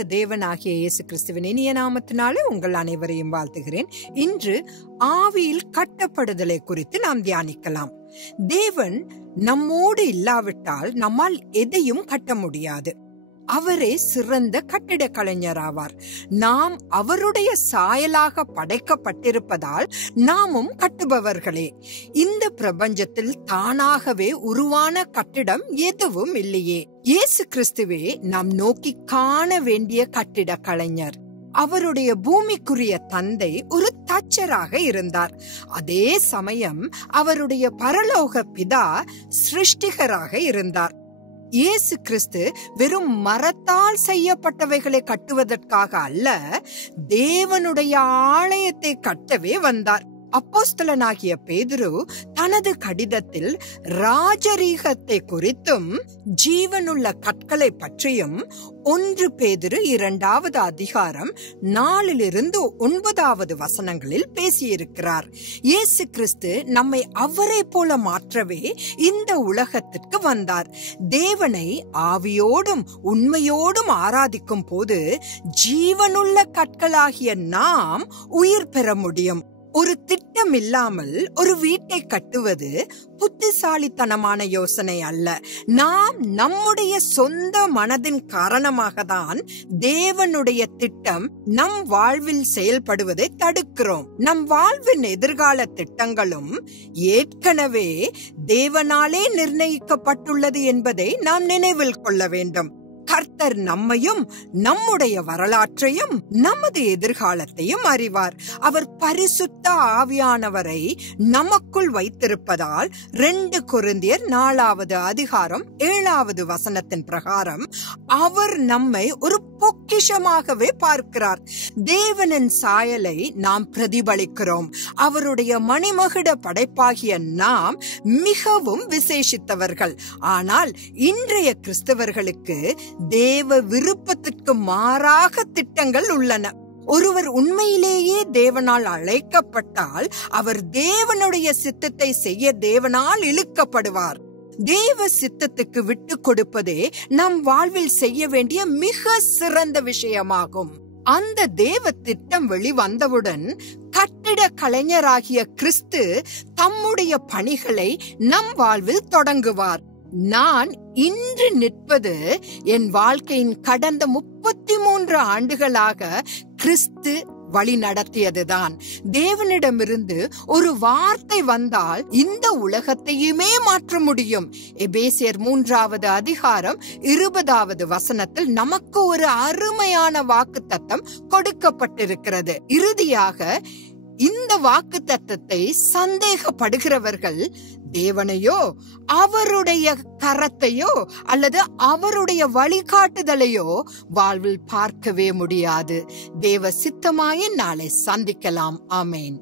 பரிசுத்த தேவனாகிய இயேசு கிறிஸ்துவின் இனிய நாமத்தினாலே உங்கள் அனைவரையும் வாழ்த்துகிறேன். இன்று ஆவியில் கட்டப்படுதலை குறித்து நாம் தியானிக்கலாம். தேவன் நம்மோடு இல்லாவிட்டால் நம்மால் எதையும் கட்ட முடியாது. அவரே சிறந்த கட்டிட கலைஞர் ஆவார். நாம் அவருடைய சாயலாக படைக்கப்பட்டிருப்பதால் நாமும் கட்டுபவர்களே. இந்த பிரபஞ்சத்தில் தானாகவே உருவான கட்டிடம் எதுவும் இல்லையே. இயேசு கிறிஸ்துவே நாம் நோக்கி காண வேண்டிய கட்டிட கலைஞர். அவருடைய பூமிக்குரிய தந்தை ஒரு தச்சராக இருந்தார். அதே சமயம் அவருடைய பரலோக பிதா சிருஷ்டிகராக இருந்தார். இயேசு கிறிஸ்து வெறும் மரத்தால் செய்யப்பட்டவைகளை கட்டுவதற்காக அல்ல, தேவனுடைய ஆலயத்தை கட்டவே வந்தார். அப்போஸ்தலனாகிய பேதுரு தனது கடிதத்தில் ராஜரீகத்தை குறித்தும் ஜீவனுள்ள கற்களை பற்றியும் 1 பேதுரு 2வது அதிகாரம் 4-9 வசனங்களில் பேசியிருக்கிறார். இயேசு கிறிஸ்து நம்மை அவரை போல மாற்றவே இந்த உலகத்திற்கு வந்தார். தேவனை ஆவியோடும் உண்மையோடும் ஆராதிக்கும் போது ஜீவனுள்ள கற்களாகிய நாம் உயிர் பெற முடியும். ஒரு திட்டம் இல்லாமல் ஒரு வீட்டை கட்டுவது புத்திசாலித்தனமான யோசனை அல்ல. நாம் நம்முடைய சொந்த மனதின் காரணமாக தான் தேவனுடைய திட்டம் நம் வாழ்வில் செயல்படுவதை தடுக்கிறோம். நம் வாழ்வின் எதிர்கால திட்டங்களும் ஏற்கனவே தேவனாலே நிர்ணயிக்கப்பட்டுள்ளது என்பதை நாம் நினைவில் கொள்ள வேண்டும். கர்த்தர் நம்மையும் நம்முடைய வரலாற்றையும் நமது எதிர்காலத்தையும் அறிவார். அவர் பரிசுத்த ஆவியானவரை நமக்குள் வைத்திருப்பதால் 2 கொரிந்தியர் 4வது அதிகாரம் 7வது வசனத்தின் பிரகாரம் அவர் நம்மை ஒரு பொக்கிஷமாகவே பார்க்கிறார். தேவனின் சாயலை நாம் பிரதிபலிக்கிறோம். அவருடைய மணிமகுட படைப்பாகிய நாம் மிகவும் விசேஷித்தவர்கள். ஆனால் இன்றைய கிறிஸ்தவர்களுக்கு தேவ விருப்பத்திற்கு மாறாக திட்டங்கள் உள்ளன. ஒருவர் உண்மையிலேயே தேவனால் அழைக்கப்பட்டால் அவர் தேவனுடைய சித்தத்தை செய்ய தேவனால் இழுக்கப்படுவார். தேவ சித்தத்துக்கு விட்டு கொடுப்பதே நம் வாழ்வில் செய்ய வேண்டிய மிக சிறந்த விஷயமாகும். அந்த தேவ திட்டம் வெளிவந்தவுடன் கட்டிட கலைஞராகிய கிறிஸ்து தம்முடைய பணிகளை நம் வாழ்வில் தொடங்குவார். நான் இன்று நிற்பது என் வாழ்க்கையின் கடந்த 33 ஆண்டுகளாக கிறிஸ்து வழி நடத்தியதுதான். தேவனிடமிருந்து ஒரு வார்த்தை வந்தால் இந்த உலகத்தையுமே மாற்ற முடியும். எபேசியர் 3வது அதிகாரம் 20வது வசனத்தில் நமக்கு ஒரு அருமையான வாக்குத்தத்தம் கொடுக்கப்பட்டிருக்கிறது. இறுதியாக இந்த வாக்குத்தத்தத்தை சந்தேகப்படுகிறவர்கள் தேவனையோ அவருடைய கரத்தையோ அல்லது அவருடைய வழிகாட்டுதலையோ வாழ்வில் பார்க்கவே முடியாது. தேவ சித்தமாய் நாளை சந்திக்கலாம். ஆமேன்.